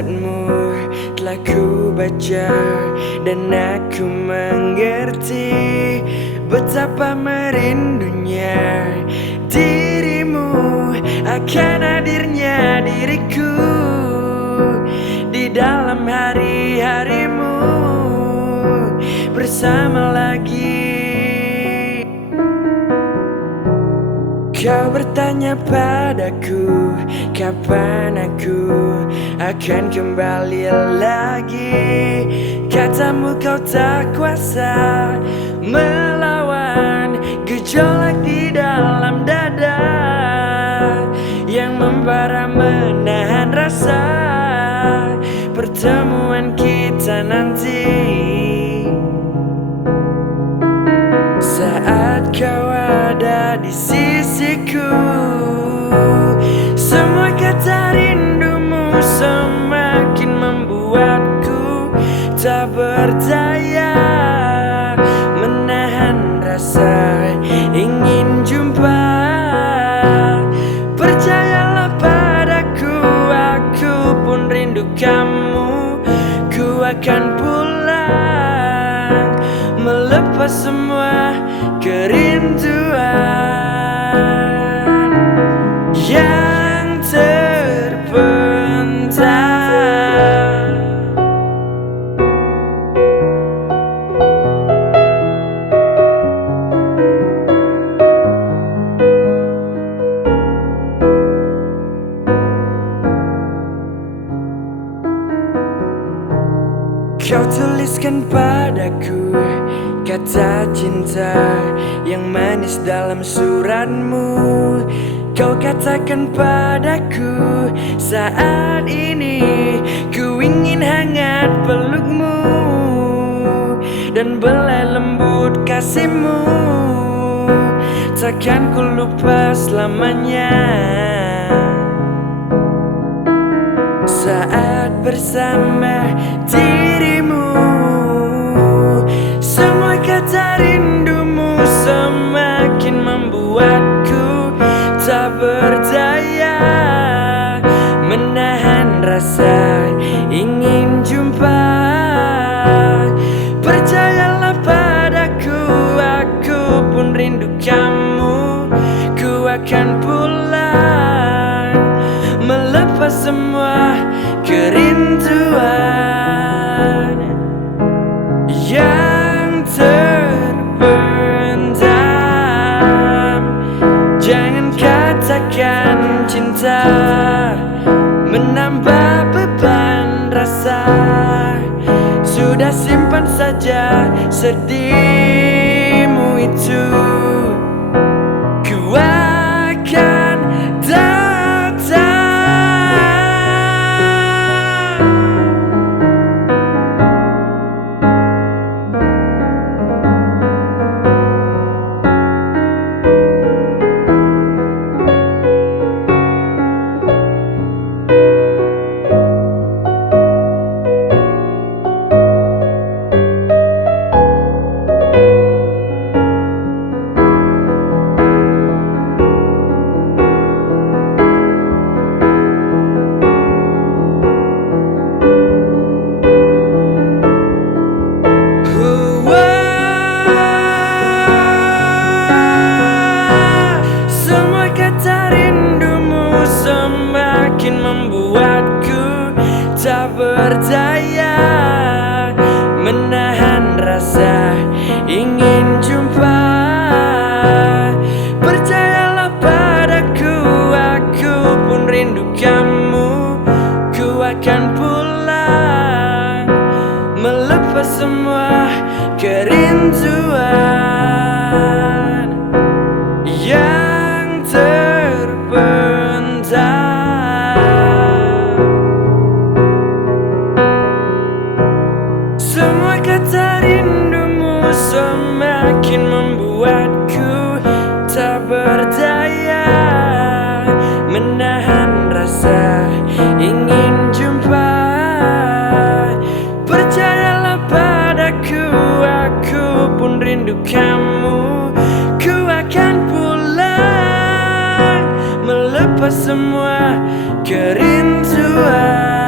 suratmu telah ku baca dan aku mengerti betapa merindunya dirimu akan hadirnya diriku di dalam hari-harimu bersama lagi. Kau bertanya padaku kapan aku akan kembali lagi. Katamu kau tak kuasa melawan gejolak di dalam dada yang membara menahan rasa pertemuan kita nanti. Saat kau ada di sisiku, semua kata rindumu semakin membuatku tak berdaya menahan rasa ingin jumpa. Percayalah padaku, aku pun rindu kamu. Ku akan pulang melepas semua kerinduan yang terpendam. Kau tuliskan padaku kata cinta yang manis dalam suratmu. Kau katakan padaku saat ini ku ingin hangat pelukmu dan belai lembut kasihmu. Takkan ku lupa selamanya. Saat bersama dirimu, semua kata rindumu semakin membuatku tak berdaya menahan rasa ingin jumpa. Percayalah padaku, aku pun rindu kamu. Ku akan pulang melepas semua kerinduan yang terpendam. Jangan katakan cinta menambah beban rasa. Sudah simpan saja sedihmu itu. Ku akan datang. Semakin membuatku tak berdaya menahan rasa ingin jumpa. Percayalah padaku, aku pun rindu kamu. Ku akan pulang melepas semua kerinduan yang terpendam. Semua kata rindumu semakin membuatku tak berdaya menahan rasa ingin jumpa. Percayalah padaku, aku pun rindu kamu. Ku akan pulang melepas semua kerinduan.